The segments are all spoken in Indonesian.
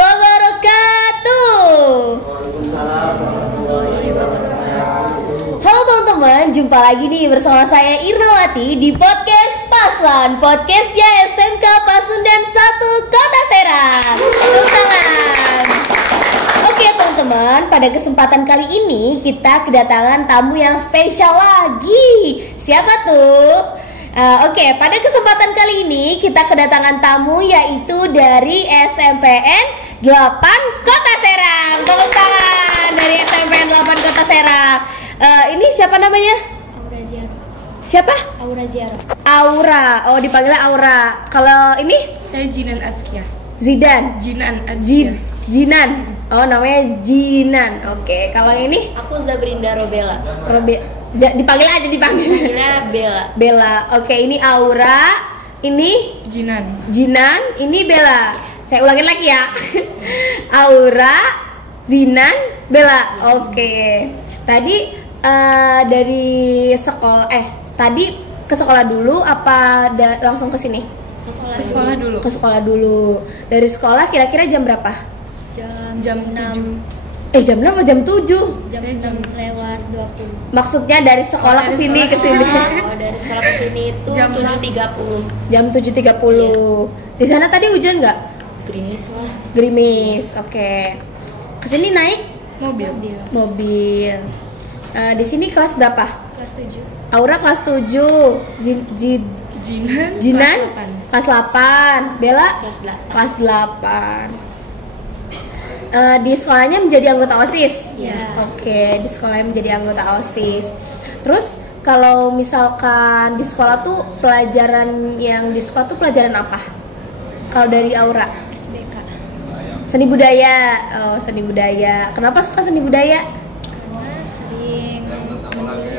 wabarakatuh. Halo teman-teman, jumpa lagi nih bersama saya Irnawati di podcast Paslan, podcastnya SMK Pasundan 1 Kota Serang. Tepuk tangan. Oke teman-teman, pada kesempatan kali ini kita kedatangan tamu yang spesial lagi. Siapa tuh? Oke, pada kesempatan kali ini kita kedatangan tamu yaitu dari SMPN 8 Kota Serang. Tepuk tangan dari SMPN 8 Kota Serang. Ini siapa namanya? Aura Ziara. Siapa? Aura Ziara. Aura. Oh, dipanggilnya Aura. Kalau ini? Saya Jinan Atskia. Zidan. Jinan Atskia. Jinan. Oh, namanya Jinan. Oke, kalau ini? Aku Zabrinda Robela. Dipanggil aja dipanggil. Panggilnya Bella. Bella. Oke, ini Aura. Ini Jinan. Jinan. Ini Bella. Saya ulangin lagi ya. Aura, Zinan, Bella. Oke. Tadi dari sekolah. Tadi ke sekolah dulu apa langsung ke sini? Ke sekolah dulu. Ke sekolah dulu. Dari sekolah kira-kira jam berapa? Jam 6. Jam 6 atau jam 7? Jam 6 lewat 20. Maksudnya dari sekolah ke sini ke sini. Oh, dari sekolah ke sini itu Jam 7.30. Jam 7.30. Di sana tadi hujan nggak? Gerimis lah. Gerimis. Oke. Ke sini naik mobil. Di sini kelas berapa? Kelas 7. Aura kelas 7. Jinan kelas 8. Bella Kelas 8. kelas 8. Di sekolahnya menjadi anggota OSIS? Iya. Oke, di sekolahnya menjadi anggota OSIS. Terus kalau misalkan di sekolah tuh pelajaran yang di sekolah tuh pelajaran apa? Kalau dari Aura? SBK. Seni budaya. Oh, seni budaya. Kenapa suka seni budaya? Karena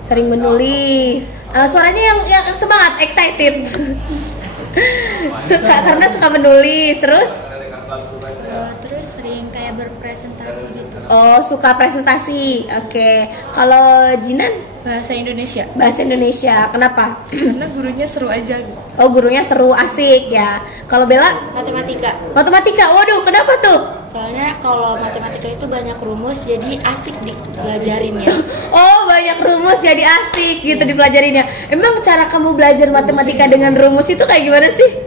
Sering menulis. Suaranya yang semangat, excited. Karena suka menulis. Terus sering kayak berpresentasi gitu. Oh, suka presentasi. Oke. Kalau Jinan? Bahasa Indonesia. Bahasa Indonesia. Kenapa? Karena gurunya seru aja gitu. Oh, gurunya seru, asik ya. Kalau Bella? Matematika. Matematika. Waduh, kenapa tuh? Soalnya kalau matematika itu banyak rumus, jadi asik dipelajarinnya. Oh, banyak rumus jadi asik gitu dipelajarinya. Emang cara kamu belajar matematika dengan rumus itu kayak gimana sih?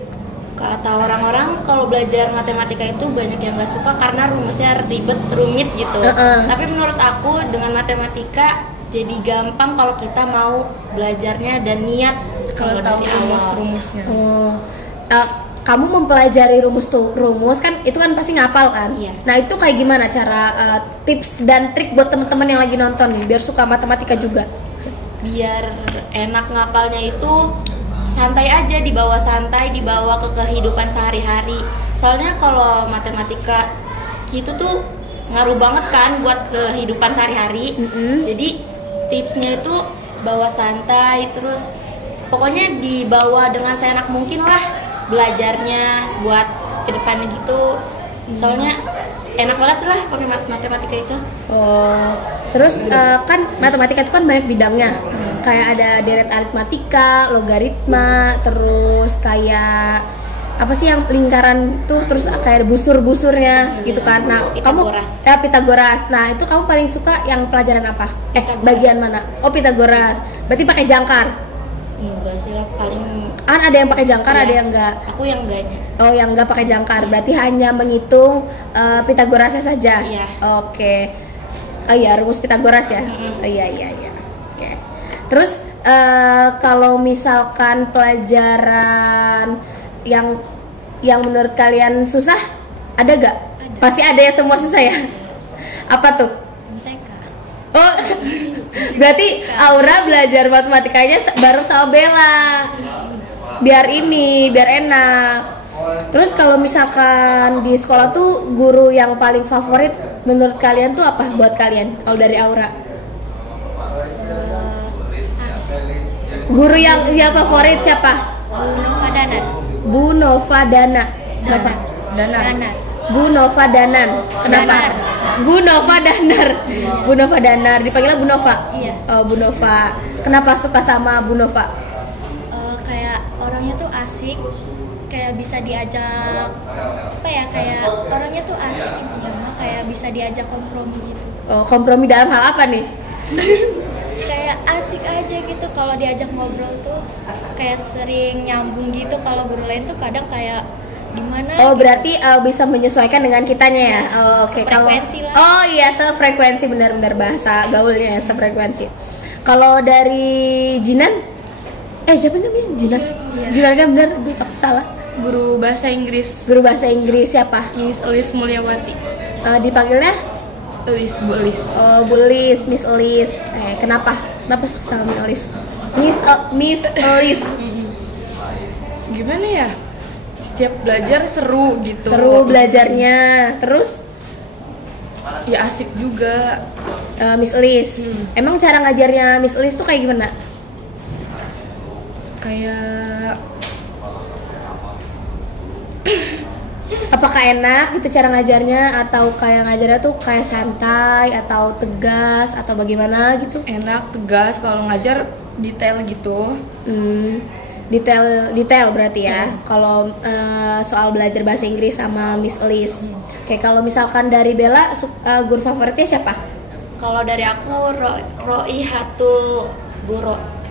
Kata orang-orang kalau belajar matematika itu banyak yang gak suka karena rumusnya ribet, rumit gitu. Tapi menurut aku dengan matematika jadi gampang kalau kita mau belajarnya dan niat kalau tahu rumus-rumusnya. Oh, kamu mempelajari rumus kan itu kan pasti ngapal kan? Iya. Nah itu kayak gimana cara tips dan trik buat teman-teman yang lagi nonton nih biar suka matematika juga? Biar enak ngapalnya itu santai aja, dibawa ke kehidupan sehari-hari. Soalnya kalau matematika gitu tuh ngaruh banget kan buat kehidupan sehari-hari. Jadi tipsnya itu bawa santai, terus pokoknya dibawa dengan seenak mungkin lah belajarnya buat kedepannya gitu. Soalnya enak banget lah pakai matematika itu. Oh, terus kan matematika itu kan banyak bidangnya. Kayak ada deret aritmatika, logaritma, terus kayak apa sih yang lingkaran tuh, terus kayak busur-busurnya gitu kan. Nah, Pitagoras. Pitagoras. Nah, itu kamu paling suka yang pelajaran apa? Pitagoras. Bagian mana? Oh, Pitagoras. Berarti pakai jangkar. Enggak sih lah, paling Kan ada yang pakai jangkar, iya. ada yang enggak. Aku yang enggaknya. Oh, yang enggak pakai jangkar. Berarti hanya menghitung Pitagorasnya saja. Iya. Oke. Oh iya, rumus Pitagoras ya. Oh iya. Oke. Terus kalau misalkan pelajaran yang menurut kalian susah, ada gak? Ada. Pasti ada ya, semua susah ya. Apa tuh? MTK. Oh, berarti Aura belajar matematikanya bareng sama Bella. Biar enak. Terus kalau misalkan di sekolah tuh guru yang paling favorit menurut kalian tuh apa buat kalian? Kalau dari Aura? Guru yang favorit siapa? Bu Nova Dana. Kenapa? Danar. Bu Nova Danan. Kenapa? Danar. Bu Nova Danar. Bu Nova Danar. Dipanggilnya Bu Nova? Iya. Oh, Bu Nova. Kenapa suka sama Bu Nova? Kayak orangnya tuh asik, kayak bisa diajak apa ya, kayak asik intinya mah, kayak bisa diajak kompromi gitu. Oh, kompromi dalam hal apa nih? Kayak asik aja gitu kalau diajak ngobrol tuh, kayak sering nyambung gitu. Kalau guru lain tuh kadang kayak gimana Oh, gitu. berarti bisa menyesuaikan dengan kitanya ya. Oh, oke. Kalau Sefrekuensi lah. Oh iya, sefrekuensi, benar-benar bahasa gaulnya ya, sefrekuensi. Kalau dari Jinan, siapa namanya? Jinan. Iya. Jinan kan benar, aduh takut salah. Guru bahasa Inggris Guru bahasa Inggris siapa? Miss Elis Mulyawati. Dipanggilnya Bu Elis. Bu Elis, Miss Elis. Kenapa? Kenapa suka sama Miss Elis? Miss Elis. Gimana ya? Setiap belajar seru gitu. Seru belajarnya. Terus Ya asik juga. Miss Elis. Emang cara ngajarnya Miss Elis tuh kayak gimana? Kayak Apakah enak gitu cara ngajarnya, atau kayak ngajarnya tuh kayak santai atau tegas atau bagaimana gitu? enak, tegas, kalau ngajar detail gitu. Detail berarti ya. Kalau soal belajar bahasa Inggris sama Miss Elis. Oke, kalau misalkan dari Bella, guru favoritnya siapa? Kalau dari aku Roihatul,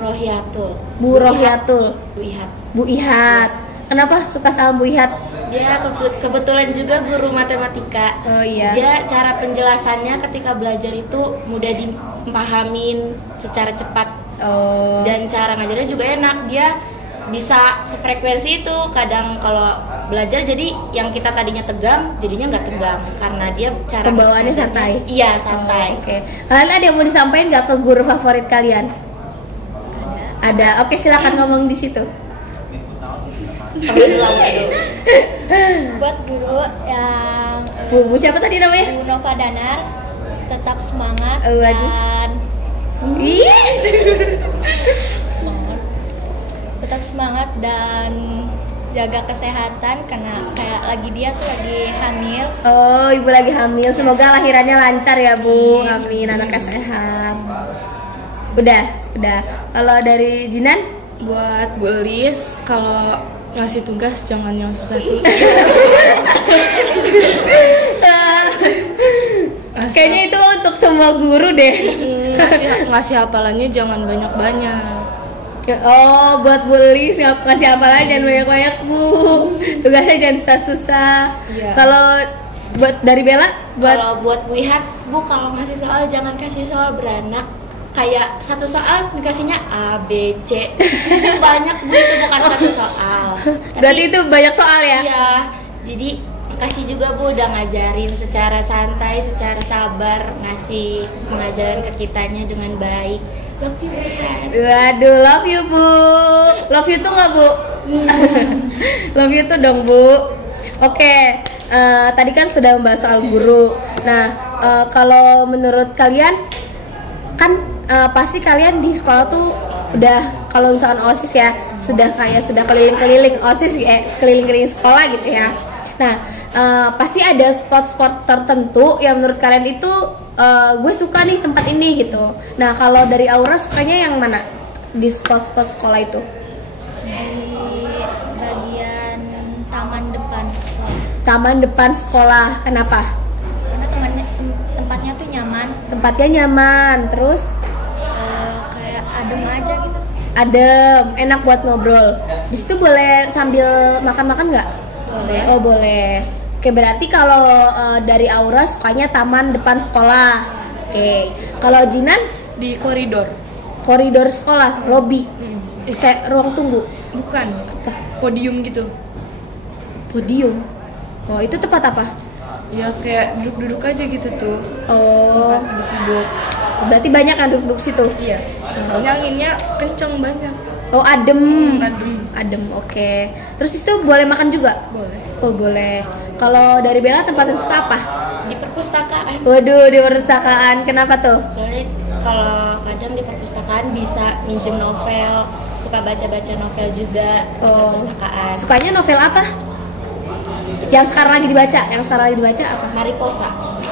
Rohiatul. Bu Rohiatul, Bu Ihat. Bu Ihat. Kenapa suka sama Bu Ihat? Dia kebetulan juga guru matematika. Oh iya. Dia cara penjelasannya ketika belajar itu mudah dipahamin secara cepat. Oh. Dan cara ngajarnya juga enak. Dia bisa sefrekuensi itu. Kadang kalau belajar jadi yang kita tadinya tegang jadinya nggak tegang karena dia cara Pembawaannya ngajarnya- santai? Iya, santai. Oh, oke. Kalian ada yang mau disampaikan nggak ke guru favorit kalian? Ada. Oke, silakan ngomong di situ. Sambil dulu dulu. Buat guru yang Bu siapa tadi namanya? Bu Nova Danar, tetap semangat Waduh. dan Ih. tetap semangat dan jaga kesehatan, karena kayak lagi dia tuh lagi hamil. Oh, ibu lagi hamil. Semoga lahirannya lancar ya, Bu. Amin. Anaknya sehat. Udah. Kalau dari Jinan? Buat Bu Elis, kalau ngasih tugas jangan yang susah-susah. Kayaknya itu untuk semua guru deh. ngasih hafalannya jangan banyak-banyak. Oh, buat Bu Elis masih hafalan jangan banyak-banyak, Bu. Tugasnya jangan susah-susah. Iya. Kalau buat dari Bella, Kalau buat Bu Ihat, Bu kalau ngasih soal jangan kasih soal beranak. Kayak satu soal dikasihnya A, B, C. Itu banyak, Bu, itu bukan satu soal. berarti itu banyak soal ya? Iya. Jadi makasih juga, Bu, udah ngajarin secara santai, secara sabar, ngasih pengajaran ke kitanya dengan baik. Love you, Bu Ihat. Waduh, love you, Bu. Love you tuh nggak, Bu? Love you tuh dong, Bu. Oke, tadi kan sudah membahas soal guru. Nah, kalau menurut kalian, kan pasti kalian di sekolah tuh udah, kalau misalkan OSIS ya, sudah keliling-keliling OSIS, keliling-keliling sekolah gitu ya. Nah, pasti ada spot-spot tertentu yang menurut kalian itu gue suka nih tempat ini gitu. Nah, kalau dari Aura sukanya yang mana di spot-spot sekolah itu? Di bagian taman depan sekolah, Taman depan sekolah. Kenapa? karena tempatnya tuh nyaman, Tempatnya nyaman, terus kayak adem aja gitu. adem, enak buat ngobrol. Di situ boleh sambil makan-makan nggak? Boleh. Oh, boleh. Oke, berarti kalau dari Aura sukanya taman depan sekolah. Oke. Kalau Jinan Di koridor. koridor sekolah, lobby. Kayak ruang tunggu. Bukan. Apa? Podium gitu. Podium. Oh, itu tempat apa? Ya kayak duduk-duduk aja gitu tuh. Oh, Tempat duduk-duduk. berarti banyak kan duduk situ. Iya. Soalnya anginnya kencang banyak. Oh, adem. Adem. Adem, oke. Terus itu boleh makan juga? Boleh. Oh, boleh. Kalau dari Bella tempat yang suka apa? Di perpustakaan. Waduh, di perpustakaan. Kenapa tuh? Soalnya kalau kadang di perpustakaan bisa minjem novel, suka baca-baca novel juga di Oh. perpustakaan. Sukanya novel apa? Yang sekarang lagi dibaca? Yang sekarang lagi dibaca apa? Mariposa.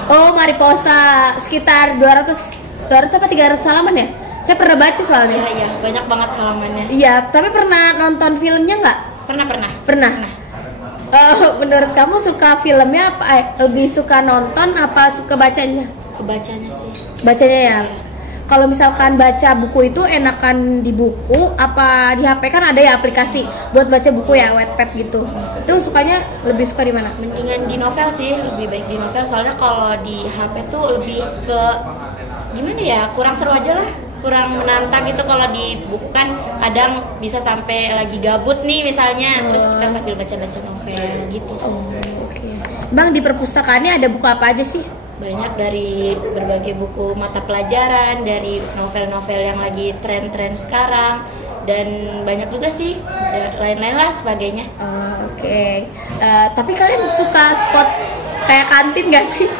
Oh, Mariposa. Sekitar 200 apa 300 halaman ya? Saya pernah baca soalnya. Iya, banyak banget halamannya. Iya, tapi pernah nonton filmnya nggak? Pernah. Pernah. Menurut kamu suka filmnya apa? Lebih suka nonton apa suka bacanya? Kebacanya sih. Bacanya ya. Kalau misalkan baca buku itu enakan di buku apa di HP, kan ada ya aplikasi buat baca buku ya, Wattpad gitu. Itu sukanya lebih suka di mana? Mendingan di novel sih, lebih baik di novel, soalnya kalau di HP tuh lebih ke gimana ya, kurang seru aja lah, kurang menantang gitu. Kalau di buku kan kadang bisa sampai lagi gabut nih misalnya, terus kita sambil baca-baca novel gitu. Oke. Bang, di perpustakaannya ada buku apa aja sih? Banyak, dari berbagai buku mata pelajaran, dari novel-novel yang lagi tren-tren sekarang, dan banyak juga sih lain-lain lah sebagainya. Oke. Tapi kalian suka spot kayak kantin gak sih?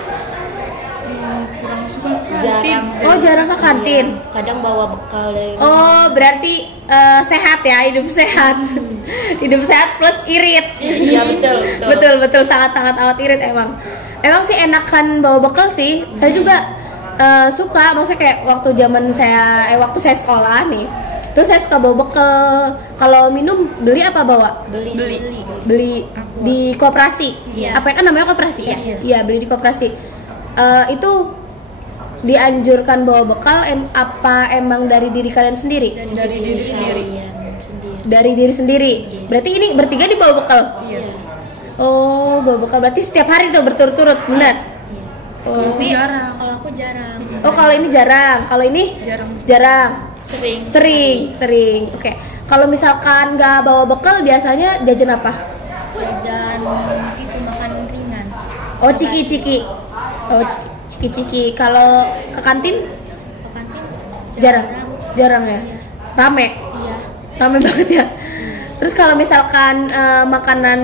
Kurang suka kantin. Jarang sih. Oh, jarang ke kantin. Iya, kadang bawa bekal dari Oh, berarti sehat ya, hidup sehat. Hidup sehat plus irit. Iya, betul. betul, sangat amat irit emang. Emang sih enakan bawa bekal sih. Saya juga suka, maksudnya kayak waktu saya sekolah nih. Terus saya suka bawa bekal. Kalau minum beli apa bawa? Beli di koperasi. Iya. Apa kan namanya koperasi? Iya. Iya, beli di koperasi. Itu dianjurkan bawa bekal apa emang dari diri kalian sendiri? Dari diri sendiri. Dari diri sendiri. Berarti ini bertiga dibawa bekal. Iya. Oh, bawa bekal berarti setiap hari tuh berturut-turut, benar? Kalau aku jarang. Kalau aku jarang. Oh, kalau ini jarang. Kalau ini jarang. Sering. Oke. Kalau misalkan nggak bawa bekal, biasanya jajan apa? Jajan itu makan ringan. Oh, ciki-ciki. Oh, ciki-ciki. Kalau ke kantin Ke kantin jarang ya. Iya. Rame. Iya. Rame banget ya. Terus kalau misalkan makanan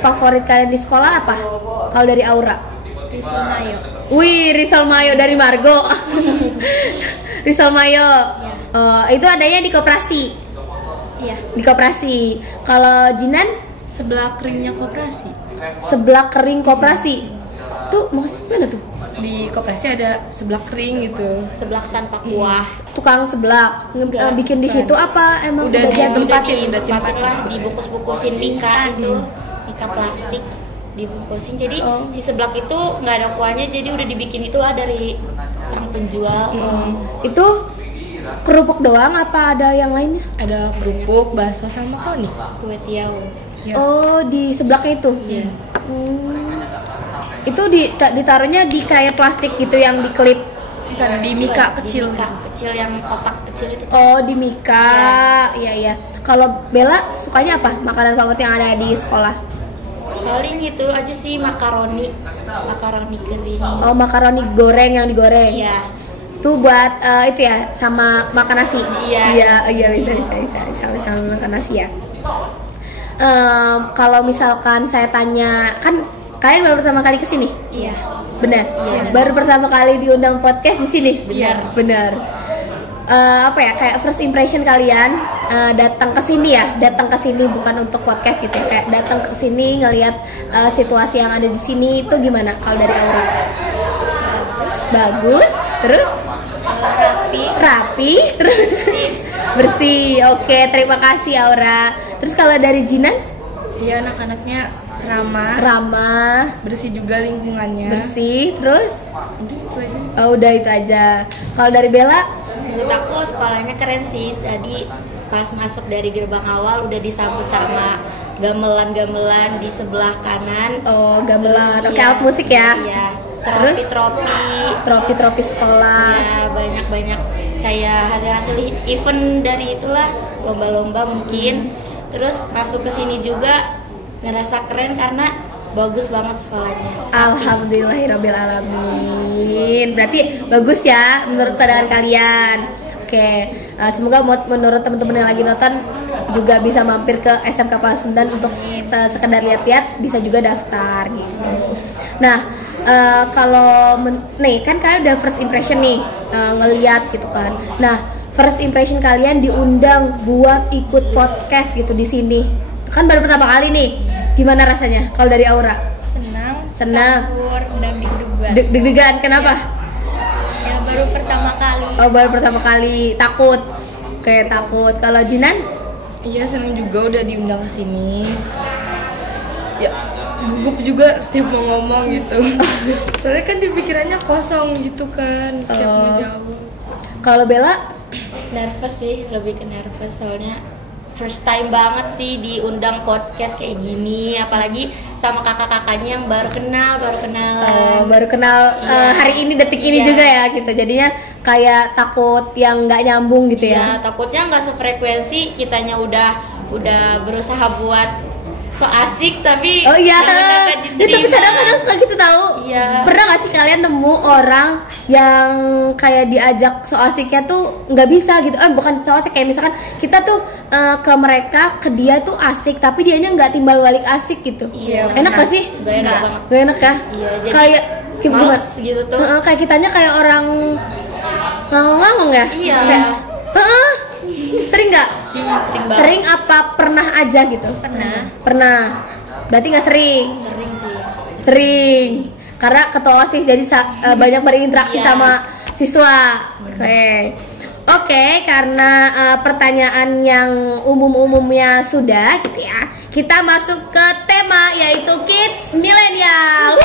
favorit kalian di sekolah apa? Kalau dari Aura? Risol mayo. Wih, risol mayo dari Margo. Risol mayo. Itu adanya di koperasi. Iya. Di koperasi. Kalau Jinan? Sebelah keringnya koperasi. Sebelah kering koperasi. Tuh maksudnya mana tuh? Di koperasi ada sebelah kering gitu. Seblak tanpa kuah. Tukang seblak. Enggak, Bikin di situ apa emang Udah jadi? Ditempatin lah, dibungkus-bungkusin Mika itu, Mika plastik dibungkusin. Jadi si seblak itu nggak ada kuahnya, jadi udah dibikin itulah dari sang penjual. Itu kerupuk doang apa ada yang lainnya? Ada kerupuk, bakso sama makaroni. Kue tiaw. Ya. Oh, di sebelaknya itu. Iya. Itu ditaruhnya di kayak plastik gitu yang diklip. Kan di Mika Di kecil. Mika kecil yang kotak kecil itu. Oh, di Mika. Iya. Kalau Bella sukanya apa? Makanan favorit yang ada di sekolah? Paling itu aja sih, makaroni kering. Oh, makaroni goreng yang digoreng. Iya. Itu buat itu ya, sama makan nasi. Iya. Iya, bisa sama makan nasi ya. Kalau misalkan saya tanya, kan kalian baru pertama kali kesini? Iya. Benar. Iya. Baru pertama kali diundang podcast di sini. Benar. Apa ya, kayak first impression kalian datang ke sini bukan untuk podcast gitu ya, kayak datang ke sini ngelihat situasi yang ada di sini itu gimana kalau dari Aura? Bagus. Terus rapi, terus bersih. Oke, terima kasih Aura. Terus kalau dari Jinan? Iya, anak-anaknya Ramah, bersih juga lingkungannya. bersih, terus? Udah itu aja. Oh, udah itu aja. Kalau dari Bella? Menurut aku sekolahnya keren sih. Tadi pas masuk dari gerbang awal udah disambut sama gamelan-gamelan di sebelah kanan. Oh, gamelan. Terus, Oke, iya, alat musik ya. Iya. Terus? Tropi sekolah. Ya, banyak kayak hasil-hasil event dari itulah, lomba-lomba mungkin. Terus masuk ke sini juga ngerasa keren karena bagus banget sekolahnya. Alhamdulillahirabbil alamin. Berarti bagus ya menurut pandangan kalian. Oke, semoga menurut teman-teman yang lagi nonton juga bisa mampir ke SMK Pasundan untuk sekedar lihat-lihat, bisa juga daftar gitu. Nah, kalau nih kan kalian udah first impression nih ngeliat gitu kan. Nah, first impression kalian diundang buat ikut podcast gitu di sini. Kan baru pertama kali nih. Gimana rasanya kalau dari Aura? Senang. Campur dan deg-degan. Deg-degan kenapa? Ya baru pertama kali. Oh, baru pertama kali. Takut. Kayak takut. Kalau Jinan? Iya, senang juga udah diundang ke sini. gugup juga setiap mau ngomong gitu. Soalnya kan di pikirannya kosong gitu kan setiap mau jawab. Kalau Bella? Nervous sih, lebih ke nervous soalnya first time banget sih diundang podcast kayak gini, apalagi sama kakak-kakaknya yang baru kenal. Baru kenal Iya. hari ini, detik ini Iya. juga ya gitu. Jadinya kayak takut yang nggak nyambung gitu ya. Ya, takutnya nggak sefrekuensi, kitanya udah berusaha buat so asik tapi Oh iya, nggak dapat ya, tapi diterima. kadang-kadang suka gitu tahu. Iya. Pernah gak sih kalian nemu orang yang kayak diajak so asiknya tuh nggak bisa gitu? Bukan so asik, kayak misalkan kita tuh ke mereka, ke dia tuh asik, tapi dianya nggak timbal balik asik gitu. Iya, Enak gak sih? Gak enak banget. Gak enak ya? Iya, jadi kayak males gitu tuh. Kayak kitanya kayak orang ngomong ya? Iya. Kayak, sering nggak? Sering banget. Sering apa pernah aja gitu? Pernah. Berarti nggak sering? Sering sih. Sering. Karena ketua OSIS jadi banyak berinteraksi Iya. sama siswa. Oke, karena pertanyaan yang umum-umumnya sudah gitu ya. Kita masuk ke tema yaitu Kids Millennial.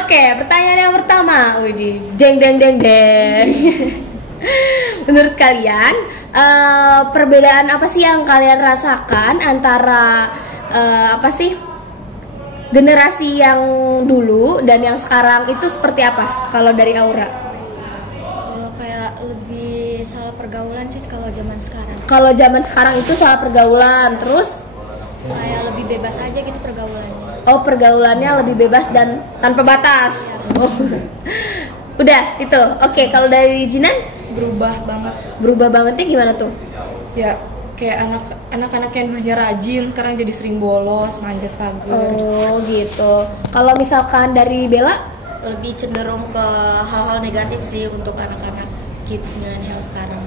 Oke, pertanyaan yang pertama. Widih, jeng deng deng deng. Menurut kalian, perbedaan apa sih yang kalian rasakan antara apa sih generasi yang dulu dan yang sekarang itu seperti apa? Kalau dari Aura? Kayak lebih salah pergaulan sih kalau zaman sekarang. Kalau zaman sekarang itu soal pergaulan, terus Kayak lebih bebas aja gitu pergaulannya. oh pergaulannya lebih bebas dan tanpa batas. Oh. Udah itu. Oke, kalau dari Jinan Berubah banget. berubah bangetnya gimana tuh? Ya kayak anak-anak yang dulunya rajin sekarang jadi sering bolos, manjat pagar. Oh gitu. Kalau misalkan dari Bella? Lebih cenderung ke hal-hal negatif sih untuk anak-anak kids milenial sekarang.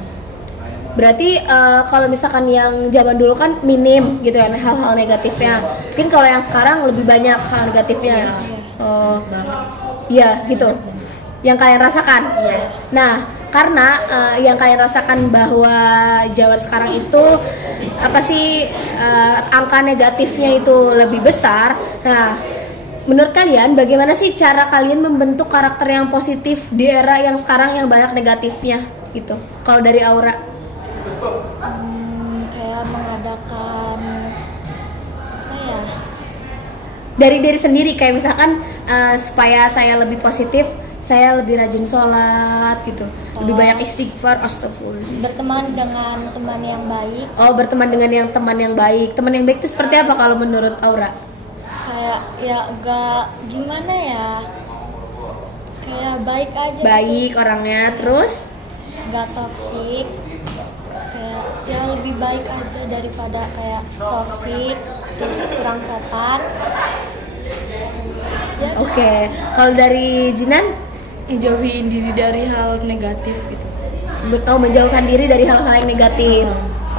Berarti kalau misalkan yang zaman dulu kan minim gitu ya hal-hal negatifnya. Mungkin kalau yang sekarang lebih banyak hal negatifnya. Oh, Banget. iya gitu. Yang kalian rasakan. Iya. Nah, karena yang kalian rasakan bahwa zaman sekarang itu apa sih angka negatifnya itu lebih besar. Nah, menurut kalian bagaimana sih cara kalian membentuk karakter yang positif di era yang sekarang yang banyak negatifnya gitu? Kalau dari Aura? Kayak mengadakan apa ya? Dari diri sendiri kayak misalkan supaya saya lebih positif, saya lebih rajin sholat gitu, lebih banyak istighfar, astagfirullahaladzim. Berteman dengan teman yang baik. Oh, berteman dengan yang teman yang baik. Teman yang baik itu seperti apa kalau menurut Aura? Kayak ya gak gimana ya? Kayak baik aja. Baik orangnya, terus Gak toksik. Kayak ya lebih baik aja daripada kayak toksik terus kurang sopan. Ya, oke. Kalau dari Jinan, Jauhin diri dari hal negatif gitu. menjauhkan diri dari hal-hal yang negatif.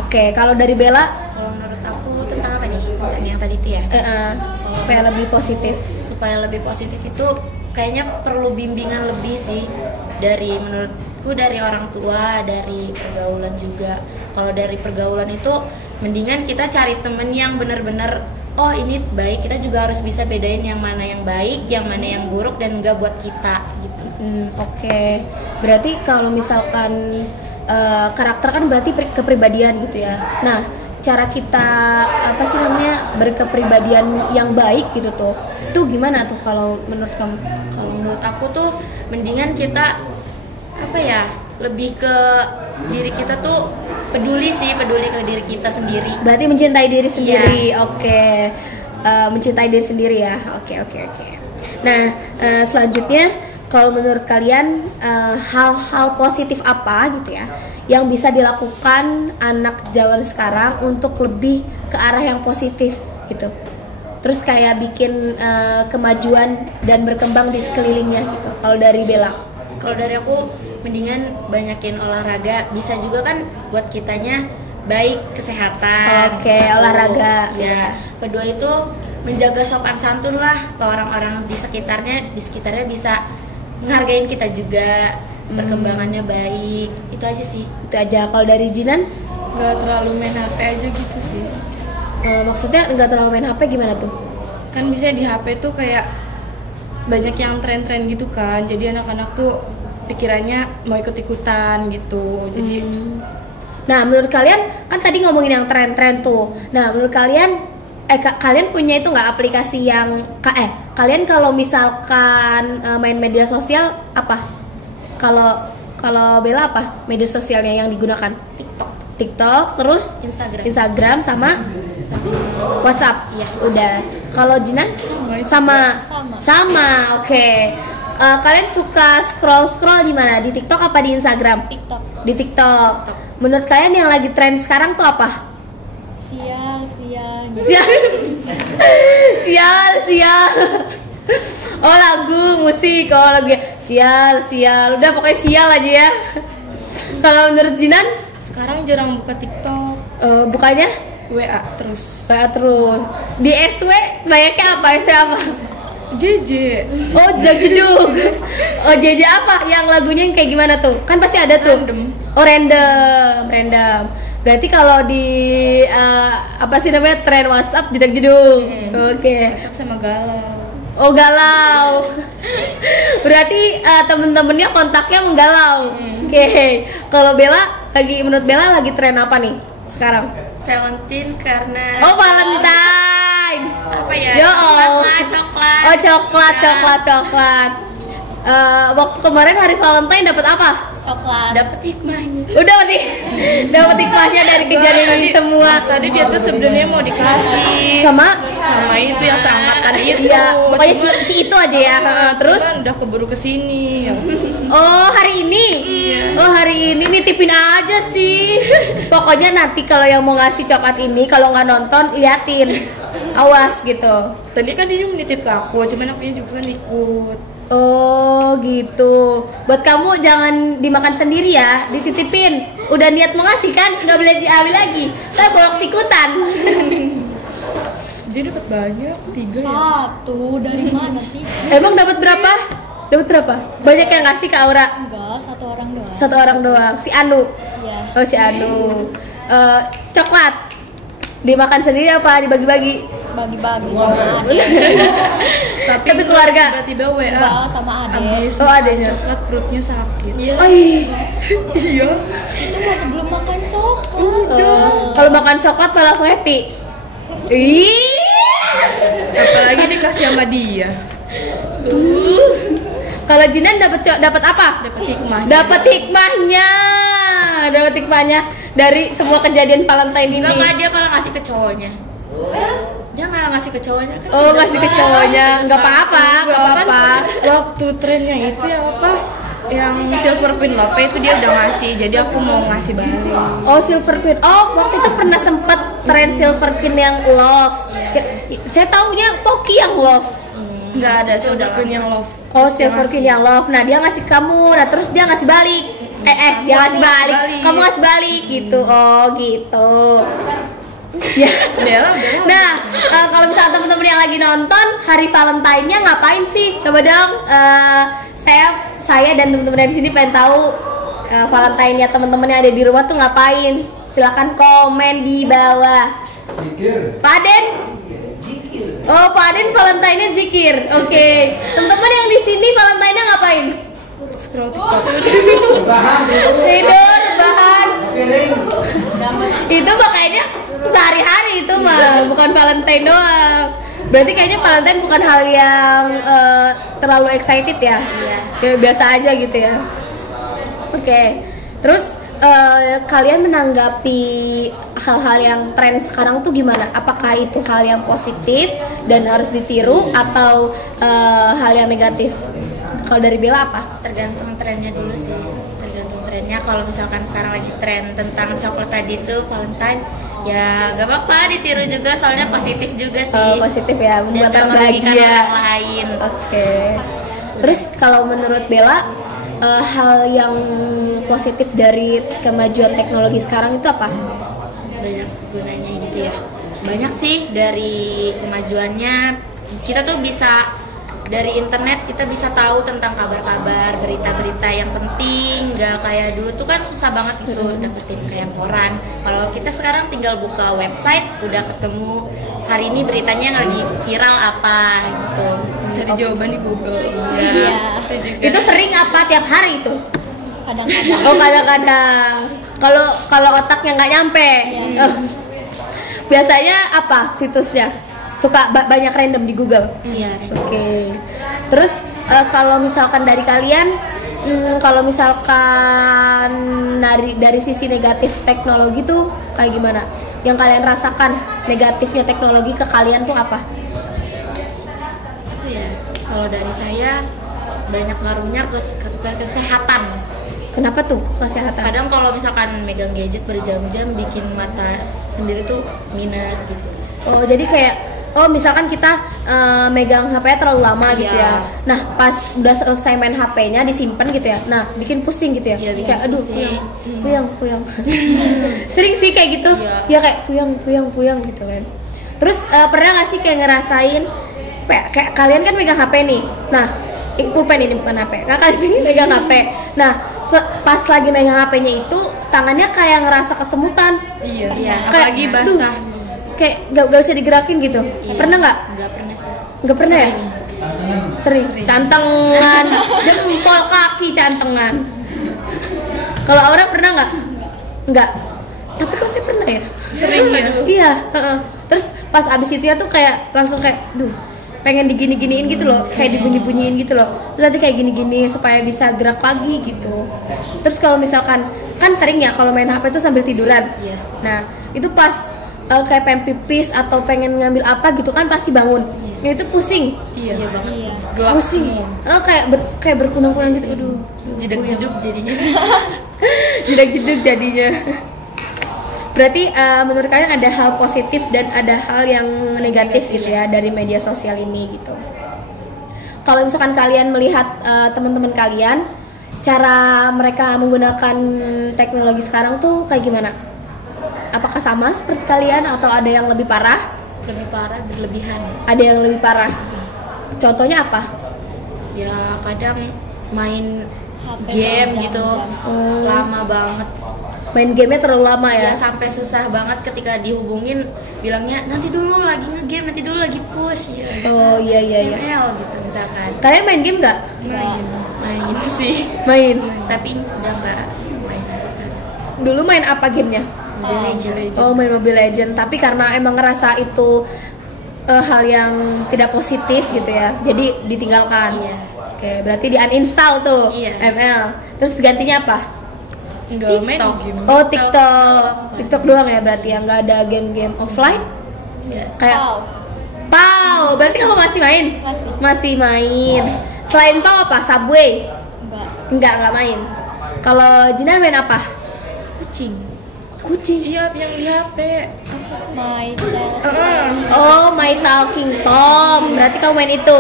Oke, kalau dari Bella, Kalau menurut aku tentang apa nih? Tentang yang tadi itu ya. supaya lebih positif. Supaya lebih positif itu kayaknya perlu bimbingan lebih sih dari menurutku dari orang tua, dari pergaulan juga. Kalau dari pergaulan itu mendingan kita cari temen yang benar-benar oh ini baik, kita juga harus bisa bedain yang mana yang baik, yang mana yang buruk dan enggak buat kita gitu. Oke. Berarti kalau misalkan karakter kan berarti kepribadian gitu ya. Nah, cara kita apa sih namanya berkepribadian yang baik gitu tuh, itu gimana tuh kalau menurut kamu? Kalau menurut aku tuh mendingan kita apa ya, lebih ke diri kita tuh peduli ke diri kita sendiri. Berarti mencintai diri sendiri. Oke. Mencintai diri sendiri ya. Oke. Nah, selanjutnya kalau menurut kalian hal-hal positif apa gitu ya yang bisa dilakukan anak zaman sekarang untuk lebih ke arah yang positif gitu? Terus kayak bikin kemajuan dan berkembang di sekelilingnya gitu. Kalau dari Bella? Kalau dari aku mendingan banyakin olahraga, bisa juga kan buat kitanya baik kesehatan. Oke, Satu, olahraga. Ya. Kedua itu menjaga sopan santun lah ke orang-orang di sekitarnya bisa menghargain kita juga, perkembangannya baik. Itu aja sih. Itu aja. Kalau dari Jinan? Gak terlalu main HP aja gitu sih. Maksudnya nggak terlalu main HP gimana tuh? Kan biasanya di HP tuh kayak banyak yang tren-tren gitu kan, jadi anak-anak tuh pikirannya mau ikut-ikutan gitu. Jadi Nah, menurut kalian kan tadi ngomongin yang tren-tren tuh. Nah, menurut kalian kalian punya itu nggak aplikasi yang kalian kalau misalkan main media sosial apa? Kalau Bella apa media sosialnya yang digunakan? TikTok, terus Instagram sama WhatsApp. Iya. Udah. Kalau Jinan? Sama. Oke. Kalian suka scroll di mana? Di TikTok apa di Instagram? Di TikTok. Menurut kalian yang lagi tren sekarang tuh apa? Sial. Oh, lagu, musik, lagu sial. Udah pokoknya sial aja ya. Kalau menurut Jinan? sekarang jarang buka TikTok. Bukanya? WA terus. Di SW banyaknya apa? SW apa? JJ. Oh, jedug. Oh, JJ apa? Yang lagunya yang kayak gimana tuh? Kan pasti ada tuh. Random. Oh, random. Berarti kalau di apa sih namanya tren WhatsApp jedug. Oke. WhatsApp sama galau. Oh, galau. Berarti temen-temennya kontaknya menggalau. Oke. Kalau menurut Bella lagi tren apa nih sekarang? Valentine karena Oh, Valentine. apa ya? Yo, Coklat. Oh, coklat. Waktu kemarin hari Valentine dapat apa? Coklat. Dapat hikmahnya. Udah dapat hikmahnya dari kejadian ini semua. Tadi dia tuh sebenarnya mau dikasih Sama itu yang seangkatan itu. iya, pokoknya si itu aja ya. Terus kan udah keburu kesini. oh, hari ini. Oh, hari ini nitipin aja sih. Pokoknya nanti kalau yang mau ngasih coklat ini kalau nggak nonton liatin. Awas gitu. Tadi kan dia menitip ke aku, cuman aku juga kan ikut. Oh, gitu. Buat kamu jangan dimakan sendiri ya, dititipin. Udah niat mau ngasih kan, nggak boleh diambil lagi. Ntar bolok sikutan. Jadi dapat banyak, 3 ya. Satu dari mana nih? Emang dapat berapa? Banyak yang ngasih ke Aura. Enggak, satu orang doang. Si Anu. Iya. Oh, si Anu. Coklat. Dimakan sendiri apa dibagi-bagi? Bagi-bagi sama adik. Tapi Satu keluarga. tiba-tiba WA Enggak, sama adik. habis Oh, makan adanya. coklat perutnya sakit. Oh, Iya. Itu masih belum makan coklat. kalau makan coklat malah langsung happy. Apalagi dikasih sama dia. Kalau Jinan dapat apa? Dapat hikmah. Dapat hikmahnya dari semua kejadian Valentine ini. Enggak, dia malah ngasih ke cowoknya. Dia malah ngasih ke cowoknya kan. Oh, ngasih ke cowoknya. Enggak apa-apa. Waktu trennya itu ya apa? Yang Silver Queen Lope itu dia udah ngasih, jadi aku mau ngasih balik. Oh, Silver Queen. Oh, waktu itu pernah sempet tren Silver Queen yang love. Saya taunya Poki yang love. Nggak ada Silver Queen yang love. Oh, Silver Queen yang love. Nah, dia ngasih ke kamu. Nah, terus dia ngasih balik. Dia ngasih balik. Kamu ngasih balik gitu. Oh, gitu. Ya. Bella. Nah, kalau misalnya teman-teman yang lagi nonton hari Valentine-nya ngapain sih? Coba dong. Saya dan teman-teman di sini pengen tahu Valentine-nya teman-teman yang ada di rumah tuh ngapain. Silakan komen di bawah. Pak Den? Oh, Pak Den Valentine-nya zikir. Oke. Teman-teman yang di sini Valentine-nya ngapain? Scroll TikTok. Tidur, bahan. Itu makanya sehari-hari itu mah, bukan Valentine doang. Berarti kayaknya Valentine bukan hal yang terlalu excited ya? Iya. Ya, biasa aja gitu ya. Oke. Terus kalian menanggapi hal-hal yang tren sekarang tuh gimana? Apakah itu hal yang positif dan harus ditiru atau hal yang negatif? Kalau dari Bella apa? Tergantung trennya dulu sih. Tergantung trennya. Kalau misalkan sekarang lagi tren tentang coklat tadi tuh Valentine, ya gak apa-apa ditiru juga, soalnya positif juga sih. Positif ya, Dan membuat gak orang merugikan bahagia. orang lain. Oke. Terus kalau menurut Bella, hal yang positif dari kemajuan teknologi sekarang itu apa? Banyak gunanya gitu ya. Banyak sih dari kemajuannya. Kita tuh bisa dari internet kita bisa tahu tentang kabar-kabar, berita-berita yang penting. Nggak kayak dulu tuh kan susah banget gitu dapetin kayak koran. Kalau kita sekarang tinggal buka website, udah ketemu hari ini beritanya yang lagi viral apa gitu. Cari jawaban di Google. Iya. Itu sering apa tiap hari itu? Kadang-kadang. Oh kadang-kadang. Kalau otaknya nggak nyampe. Oh. Biasanya apa situsnya? Suka banyak random di Google. Iya. Oke. Terus kalau misalkan dari kalian, kalau misalkan dari sisi negatif teknologi tuh kayak gimana? Yang kalian rasakan negatifnya teknologi ke kalian tuh apa? Apa ya? Kalau dari saya banyak ngaruhnya ke kesehatan. Kenapa tuh kesehatan? Kadang kalau misalkan megang gadget berjam-jam bikin mata sendiri tuh minus gitu. Oh jadi kayak misalkan kita megang HP-nya terlalu lama gitu Iya. ya. Nah, pas udah selesai main HP-nya disimpan gitu ya. Nah, bikin pusing gitu ya. Iya, bikin kayak aduh, pusing. puyeng. Sering sih kayak gitu. Iya. Ya kayak puyeng gitu kan. Terus pernah gak sih kayak ngerasain kayak kalian kan megang HP nih. Nah, pulpen ini bukan HP. Nah, kalian ini megang HP. Nah, pas lagi megang HP-nya itu tangannya kayak ngerasa kesemutan. Iya. Iya. Apalagi Kayak, basah. Kayak gak bisa digerakin gitu. Iya. Pernah nggak? Nggak pernah sih. Nggak pernah ya? Sering. Cantengan, jempol kaki cantengan. Kalau Aura pernah nggak? Nggak. Tapi kok saya pernah ya? Sering ya. Iya. Heeh. Terus pas abis itu ya tuh kayak langsung kayak, pengen digini-giniin gitu loh, kayak dibunyi-bunyiin gitu loh. Terus nanti kayak gini-gini supaya bisa gerak lagi gitu. Terus kalau misalkan kan sering ya kalau main HP tuh sambil tiduran. Iya. Nah itu pas kayak pengen pipis atau pengen ngambil apa gitu kan pasti bangun. Nah, itu pusing. Iya. Iya banget. Iya. Gelap Pusing. semua. Kayak berkunang-kunang gitu. Aduh. Jeduk-jeduk jadinya. Jeduk-jeduk jadinya. Berarti menurut kalian ada hal positif dan ada hal yang negatif gitu ya dari media sosial ini gitu. Kalau misalkan kalian melihat teman-teman kalian, cara mereka menggunakan teknologi sekarang tuh kayak gimana? Apakah sama seperti kalian atau ada yang lebih parah? Lebih parah, berlebihan. Ada yang lebih parah. Contohnya apa? Ya kadang main HP game berjam-jam. gitu lama banget. Main gamenya terlalu lama ya? Ya sampai susah banget ketika dihubungin bilangnya nanti dulu lagi ngegame, nanti dulu lagi push ya. Oh iya. CML gitu misalkan. Kalian main game nggak? Main sih. Main. Tapi udah nggak main lagi sekarang. Dulu main apa gamenya? Mobile Legends. Oh main Mobile Legend, tapi karena emang ngerasa itu hal yang tidak positif gitu ya, jadi ditinggalkan. Iya. Oke, berarti di uninstall tuh Iya. ML. Terus gantinya apa? Enggak main TikTok. game. Oh TikTok doang ya berarti ya, nggak ada game-game offline? Ya. Kayak PAW, berarti kamu masih main? Masih. Masih main. Selain PAW apa? Subway? Enggak. Nggak main. Kalau Jinan main apa? Kucing. Kucing. Iya, yang di HP. My Oh, My Talking Tom. Berarti kamu main itu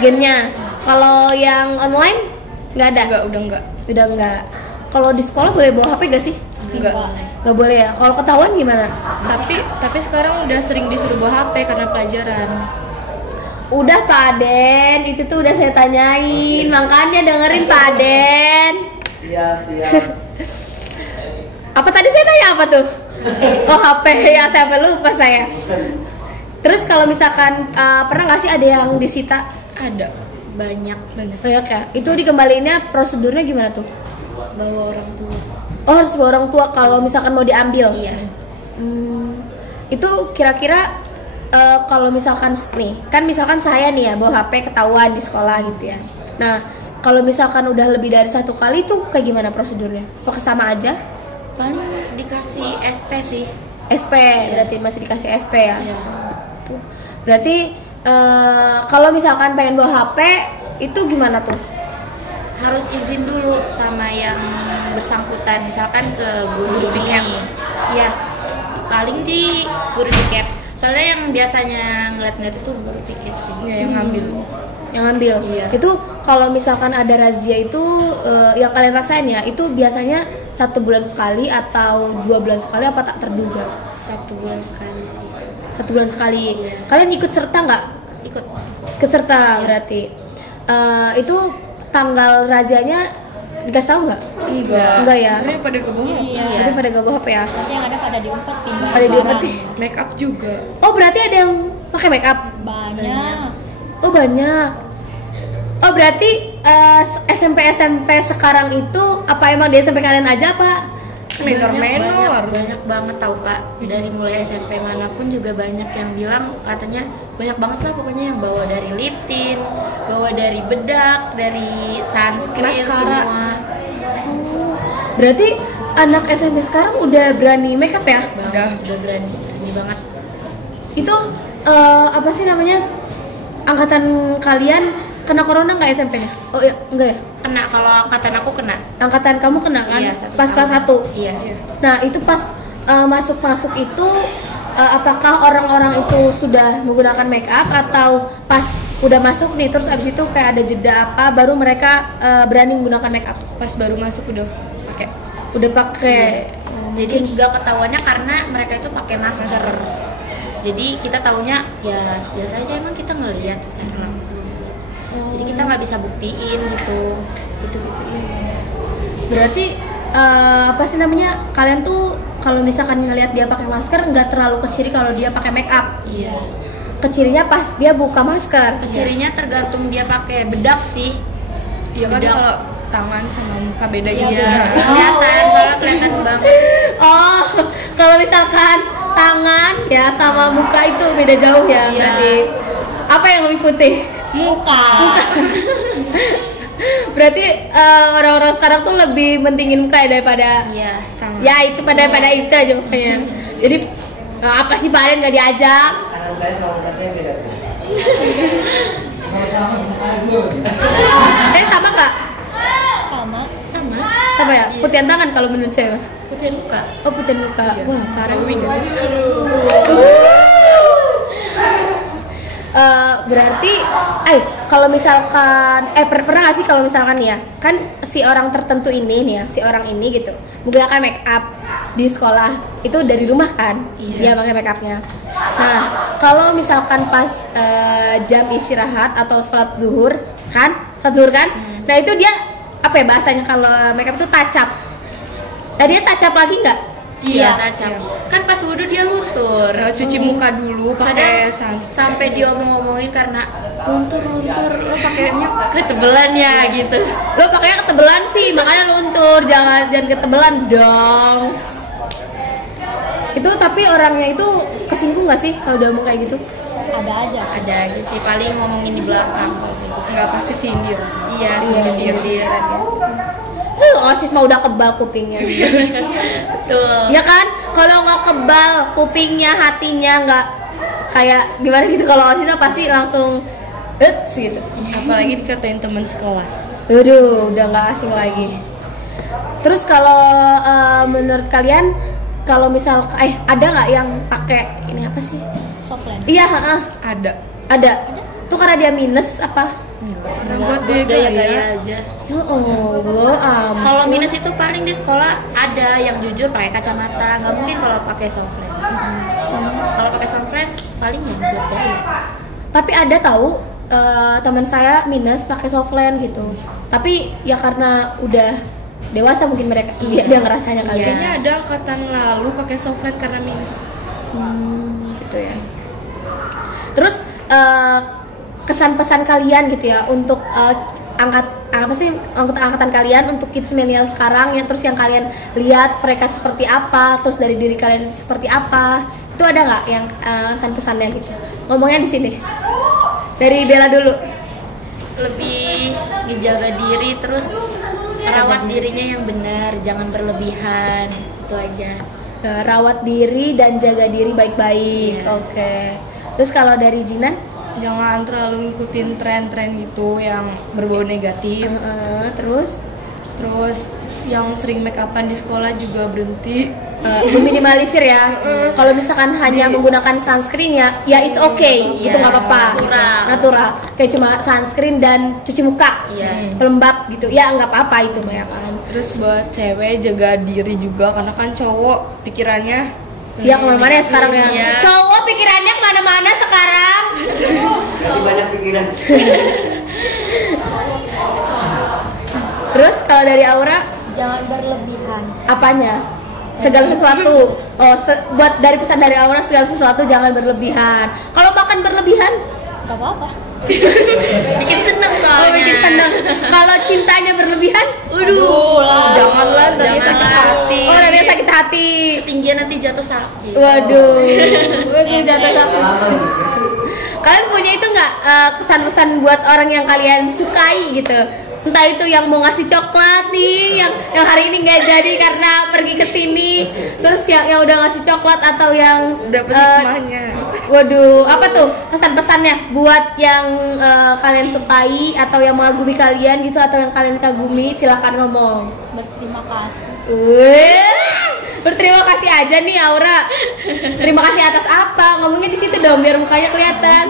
gamenya. Kalau yang online nggak ada? Udah enggak. Udah nggak. Kalau di sekolah boleh bawa HP gak sih? Enggak. Nggak boleh ya. Kalau ketahuan gimana? Tapi sekarang udah sering disuruh bawa HP karena pelajaran. Udah Pak Aden, itu tuh udah saya tanyain. Makanya dengerin Pak Aden. Siap. Apa tadi saya tanya apa tuh? Oh HP ya, saya sampai lupa saya. Terus kalau misalkan pernah nggak sih ada yang disita? Ada. Banyak. Banyak. Banyak ya. Itu dikembaliinnya prosedurnya gimana tuh? Bawa orang tua. Oh harus bawa orang tua kalau misalkan mau diambil. Iya. Itu kira-kira kalau misalkan nih, kan misalkan saya nih ya bawa HP ketahuan di sekolah gitu ya. Nah kalau misalkan udah lebih dari satu kali tuh kayak gimana prosedurnya? Apakah sama aja? Paling dikasih SP sih. SP, berarti masih dikasih SP ya. Iya. Berarti kalau misalkan pengen bawa HP itu gimana tuh? Harus izin dulu sama yang bersangkutan, misalkan ke guru piket. Iya. Paling di guru piket. Soalnya yang biasanya ngeliat-ngeliat itu guru piket sih. Ya, yang ngambil. Yang ngambil. Iya. Itu kalau misalkan ada razia itu yang kalian rasain ya, itu biasanya 1 bulan sekali atau 2 bulan sekali apa tak terduga? 1 bulan sekali sih. 1 bulan sekali. Iya. Kalian ikut serta nggak? Ikut. Ikut serta berarti. Itu tanggal razzianya dikasih tahu nggak? Enggak ya. Mereka pada ke bawah. Iya. Berarti pada gak bohong ya? Nanti yang ada pada diumpetin. Pada diumpetin. Make up juga. Oh berarti ada yang pakai make up? Banyak. Oh banyak. Oh berarti SMP sekarang itu apa emang di SMP kalian aja apa? Menor. banyak banget tahu Kak. Dari mulai SMP manapun juga banyak yang bilang katanya banyak banget lah pokoknya yang bawa dari lip tint, bawa dari bedak, dari sunscreen Maskara. semua. Berarti anak SMP sekarang udah berani make up ya? Udah berani banget. Itu apa sih namanya? Angkatan kalian kena corona nggak SMP-nya? Oh iya, enggak ya? Kena, kalau angkatan aku kena. Angkatan kamu kena kan? Iya, 1 pas tahun. kelas 1. Iya. Nah, itu pas masuk itu apakah orang-orang itu sudah menggunakan make up atau pas udah masuk nih terus abis itu kayak ada jeda apa baru mereka berani menggunakan make up? Pas baru masuk udah pakai. Udah pakai. Jadi nggak ketahuannya karena mereka itu pakai masker. Jadi kita taunya ya biasa aja, emang kita ngelihat secara langsung gitu. Jadi kita nggak bisa buktiin gitu. Gitu-gitu ya. Berarti apa sih namanya? Kalian tuh kalau misalkan ngelihat dia pakai masker nggak terlalu keciri kalau dia pakai make up. Iya. Kecirinya pas dia buka masker. Kecirinya tergantung dia pakai bedak sih. Iya kan Bedak. kalau tangan sama muka beda Iya. juga. Kelihatan, soalnya kelihatan banget. Oh, kalau misalkan tangan ya sama muka itu beda jauh ya. Iya. Berarti apa yang lebih putih? Muka. Berarti orang-orang sekarang tuh lebih mentingin muka ya daripada Iya. Tangan. ya itu pada itu aja makanya. Jadi apa sih Pak Aren nggak diajak? Tangan saya sama muka saya beda. Sama nggak? Sama. Sama. Sama ya? Iya. Putihan tangan kalau menurut saya. Putihan muka. Oh putihan muka. Wah parah. Berarti, kalau misalkan, pernah nggak sih kalau misalkan ya, kan si orang tertentu ini nih ya, si orang ini gitu, menggunakan make up di sekolah itu dari rumah kan, Iya. dia pakai make upnya. Nah, kalau misalkan pas jam istirahat atau sholat zuhur kan, nah itu dia apa ya bahasanya kalau make up itu touch up. Nah dia touch up lagi nggak? Iya, tajam. Kan pas wudhu dia luntur. Cuci muka dulu pakai sunscreen. Sampai dia ngomongin karena luntur lo pakainya ketebelan ya gitu. Lo pakainya ketebelan sih, makanya luntur. Jangan ketebelan dong. Itu tapi orangnya itu kesinggung nggak sih kalau udah ngomong kayak gitu? Ada aja sih. Ada aja sih, paling ngomongin di belakang kalau kayak gitu. Nggak pasti sindir. Iya, sindir. OSIS mah udah kebal kupingnya. Betul. Ya kan? Kalau nggak kebal kupingnya, hatinya nggak kayak gimana gitu. Kalau OSIS mah pasti langsung gitu. Apalagi dikatain teman sekelas. Aduh, udah nggak asing lagi. Terus kalau menurut kalian, kalau misal ada nggak yang pakai ini apa sih? Soplen. Iya, ada. Tuh karena dia minus apa? Karena Enggak, buat dia gaya-gaya aja. Ya Allah, Kalau minus itu paling di sekolah ada yang jujur pakai kacamata, nggak mungkin kalau pakai softland. Kalau pakai softland paling ya buat gaya. Tapi ada tahu teman saya minus pakai softland gitu. Tapi ya karena udah dewasa mungkin mereka dia ngerasanya kali. Iya. Kayaknya ada angkatan lalu pakai softline karena minus. Gitu ya. Terus kesan pesan kalian gitu ya untuk angkatan kalian untuk kids milenial sekarang yang terus yang kalian lihat mereka seperti apa, terus dari diri kalian itu seperti apa, itu ada nggak yang kesan pesannya gitu? Ngomongnya di sini dari Bella dulu. Lebih dijaga diri, terus rawat dirinya yang benar, jangan berlebihan, itu aja. Rawat diri dan jaga diri baik-baik. Iya. Oke. Terus kalau dari Jinan? Jangan terlalu ngikutin tren-tren gitu yang berbau negatif. Terus yang sering make upan di sekolah juga berhenti. Meminimalisir ya. Kalau misalkan hanya menggunakan sunscreen ya it's okay, Iya, itu nggak apa-apa. Natural. Kayak cuma sunscreen dan cuci muka, Iya. pelembab gitu. Ya nggak apa-apa itu mah ya kan. Terus buat cewek jaga diri juga karena kan cowok pikirannya Siap kemana-mana ya sekarang ya. Iya. Cowok pikirannya kemana-mana sekarang. Jadi banyak kepikiran. Terus kalau dari Aura Jangan berlebihan. apanya? Segala sesuatu. Oh, buat dari pesan dari Aura segala sesuatu jangan berlebihan. Kalau makan berlebihan? Gak apa-apa. Bikin seneng soalnya. Oh, bikin senang. Kalau cintanya berlebihan? Janganlah, nanti Janganlah. sakit hati. Oh, nanti sakit hati. Ketinggian nanti jatuh sakit. Waduh, jatuh sakit. Lama nih. Kalian punya itu nggak kesan-pesan buat orang yang kalian sukai gitu? Entah itu yang mau ngasih coklat nih, yang hari ini nggak jadi karena pergi ke sini, terus yang udah ngasih coklat atau yang Dapat hikmahnya. waduh, apa tuh kesan-pesannya buat yang kalian sukai atau yang mengagumi kalian gitu atau yang kalian kagumi, silahkan ngomong. Berterima kasih. Berterima kasih aja nih Aura. Terima kasih atas apa? Ngomongnya di situ dong biar mukanya kelihatan.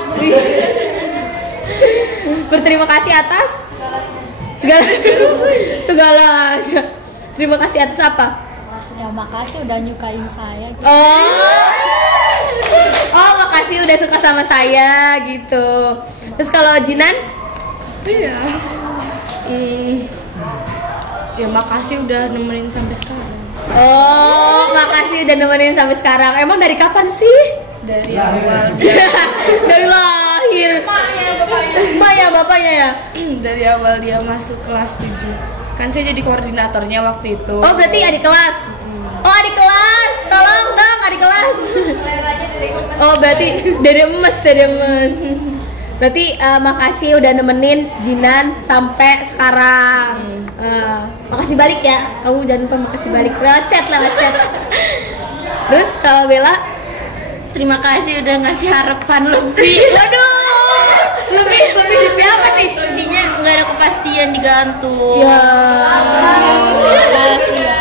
Berterima kasih atas segala. Terima kasih atas apa? Ya makasih udah nyukain saya. Oh, makasih udah suka sama saya gitu. Terus kalau Jinan? Iya. Ya makasih udah nemenin sampai sekarang. Oh, makasih udah nemenin sampai sekarang. Emang dari kapan sih? Dari awal Dari lahir. Emaknya, bapaknya ya. dari awal dia masuk kelas 7. Kan saya jadi koordinatornya waktu itu. Oh, berarti adik kelas. Oh, adik kelas. Tolong dong adik kelas. Oh, berarti Dede Emes. Berarti makasih udah nemenin Jinan sampai sekarang. Makasih balik ya. Kamu jangan lupa makasih balik lewat chat. Terus kalau Bella, Terima kasih udah ngasih harapan lebih. waduh, lebih apa nih? Lebihnya nggak ada kepastian digantung. Ya. Makasih ya.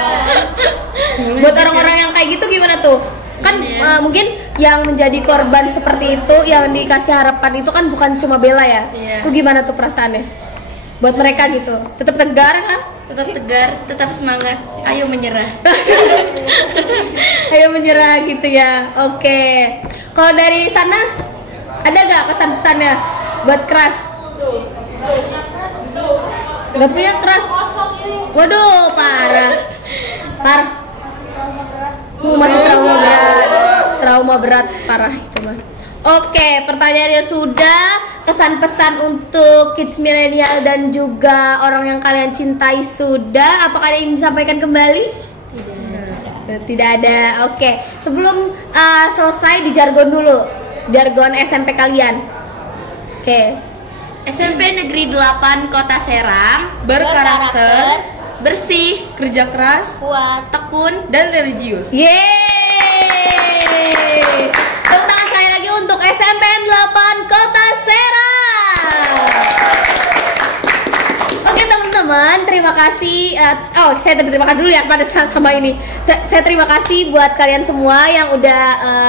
Buat orang-orang yang kayak gitu gimana tuh? Kan Iya. mungkin yang menjadi korban seperti itu, yang dikasih harapan itu kan bukan cuma Bella ya. Iya. Itu gimana tuh perasaannya? Buat mereka gitu, tetap tegar kah? Tetap tegar, tetap semangat. Ayo menyerah. Ayo menyerah gitu ya. Oke. Kalau dari sana ada gak kesan-pesannya buat keras? Gak punya keras. Waduh, parah. Masih trauma berat parah itu mah. Oke, pertanyaannya sudah. Kesan pesan untuk kids milenial dan juga orang yang kalian cintai sudah. Apakah ada yang disampaikan kembali? Tidak ada. Oke, sebelum selesai di jargon dulu. Jargon SMP kalian. Oke. SMP Negeri 8 Kota Serang, Berkarakter, bersih, kerja keras, Kuat. tekun, dan religius. Yeay. Tepuk tangan sekali lagi untuk SMPN 8 Kota Serang. Oke teman-teman, terima kasih. Saya terima kasih dulu ya pada sama ini. Saya terima kasih buat kalian semua yang udah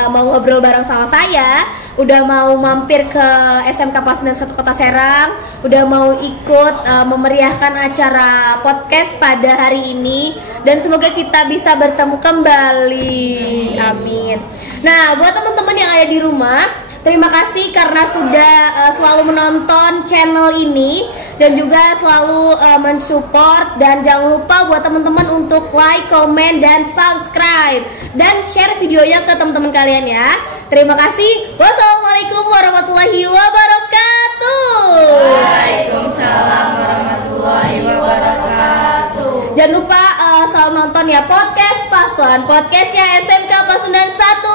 mau ngobrol bareng sama saya, udah mau mampir ke SMK Pasundan 1 Kota Serang, udah mau ikut memeriahkan acara podcast pada hari ini, dan semoga kita bisa bertemu kembali. Amin. Nah, buat teman-teman yang ada di rumah, terima kasih karena sudah selalu menonton channel ini dan juga selalu mensupport, dan jangan lupa buat teman-teman untuk like, komen, dan subscribe dan share videonya ke teman-teman kalian ya. Terima kasih. Wassalamualaikum warahmatullahi wabarakatuh. Waalaikumsalam warahmatullahi wabarakatuh. Jangan lupa selalu nonton ya podcast Paslon, podcastnya SMK Pasundan 1